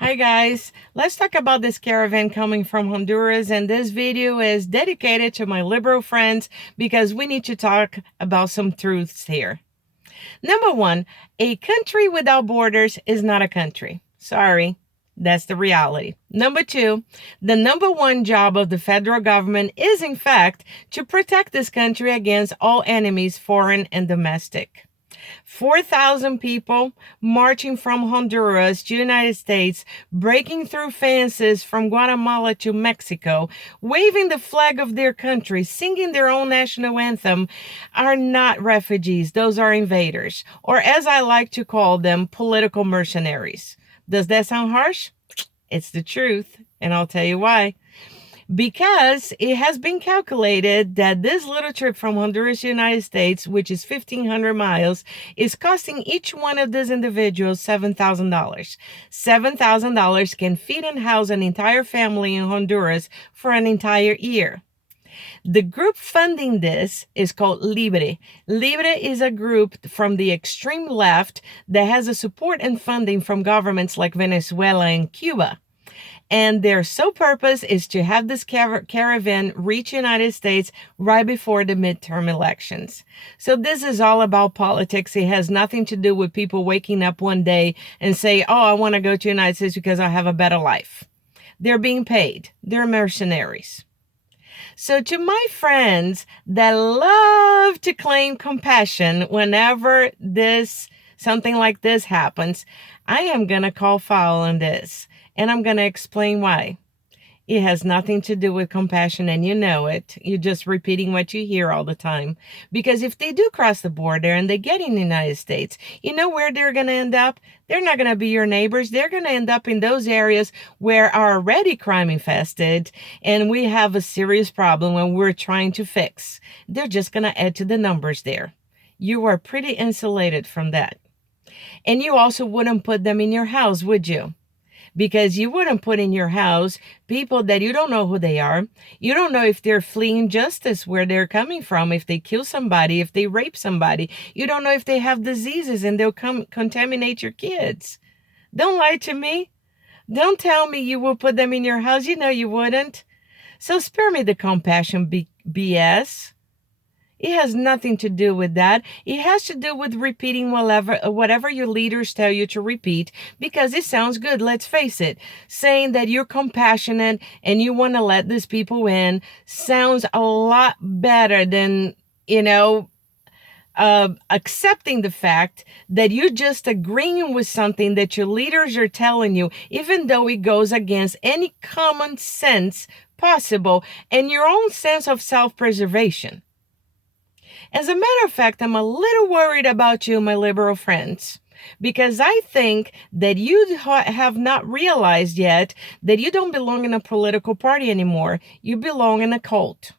Hi guys, let's talk about this caravan coming from Honduras, and this video is dedicated to my liberal friends because we need to talk about some truths here. Number one, a country without borders is not a country. Sorry, that's the reality. Number two, the number one job of the federal government is in fact to protect this country against all enemies, foreign and domestic. 4,000 people marching from Honduras to United States, breaking through fences from Guatemala to Mexico, waving the flag of their country, singing their own national anthem, are not refugees. Those are invaders, or as I like to call them, political mercenaries. Does that sound harsh? It's the truth, and I'll tell you why. Because it has been calculated that this little trip from Honduras to the United States, which is 1,500 miles, is costing each one of these individuals $7,000. $7,000 can feed and house an entire family in Honduras for an entire year. The group funding this is called Libre. Libre is a group from the extreme left that has a support and funding from governments like Venezuela and Cuba. And their sole purpose is to have this caravan reach United States right before the midterm elections. So this is all about politics. It has nothing to do with people waking up one day and say, oh, I want to go to United States because I have a better life. They're being paid. They're mercenaries. So to my friends that love to claim compassion whenever something like this happens, I am going to call foul on this. And I'm going to explain why. It has nothing to do with compassion, and you know it. You're just repeating what you hear all the time. Because if they do cross the border and they get in the United States, you know where they're going to end up? They're not going to be your neighbors. They're going to end up in those areas where are already crime infested, and we have a serious problem when we're trying to fix. They're just going to add to the numbers there. You are pretty insulated from that. And you also wouldn't put them in your house, would you? Because you wouldn't put in your house people that you don't know who they are. You don't know if they're fleeing justice where they're coming from, if they kill somebody, if they rape somebody. You don't know if they have diseases and they'll contaminate your kids. Don't lie to me. Don't tell me you will put them in your house. You know you wouldn't. So spare me the compassion BS. It has nothing to do with that. It has to do with repeating whatever your leaders tell you to repeat because it sounds good. Let's face it. Saying that you're compassionate and you want to let these people in sounds a lot better than, accepting the fact that you're just agreeing with something that your leaders are telling you, even though it goes against any common sense possible and your own sense of self-preservation. As a matter of fact, I'm a little worried about you, my liberal friends, because I think that you have not realized yet that you don't belong in a political party anymore. You belong in a cult.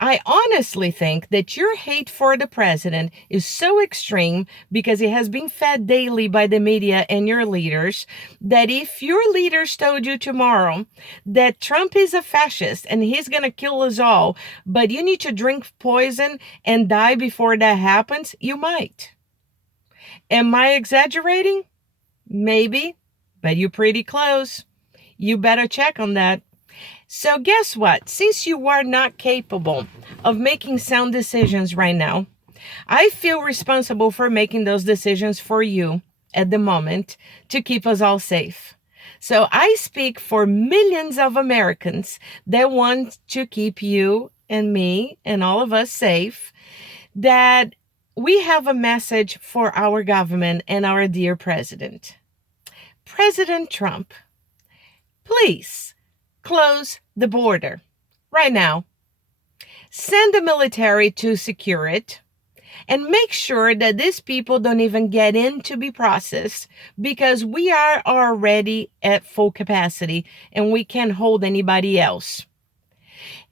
I honestly think that your hate for the president is so extreme because it has been fed daily by the media and your leaders that if your leaders told you tomorrow that Trump is a fascist and he's going to kill us all, but you need to drink poison and die before that happens, you might. Am I exaggerating? Maybe, but you're pretty close. You better check on that. So guess what? Since you are not capable of making sound decisions right now, I feel responsible for making those decisions for you at the moment to keep us all safe. So I speak for millions of Americans that want to keep you and me and all of us safe, that we have a message for our government and our dear president. President Trump, please close the border right now. Send the military to secure it and make sure that these people don't even get in to be processed because we are already at full capacity and we can't hold anybody else.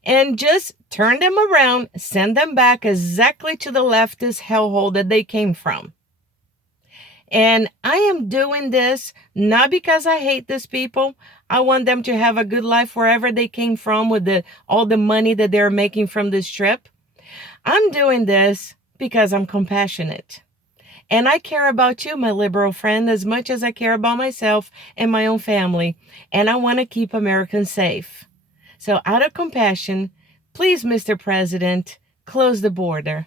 And just turn them around, send them back exactly to the leftist hellhole that they came from. And I am doing this not because I hate these people. I want them to have a good life wherever they came from with all the money that they're making from this trip. I'm doing this because I'm compassionate. And I care about you, my liberal friend, as much as I care about myself and my own family. And I want to keep Americans safe. So out of compassion, please, Mr. President, close the border.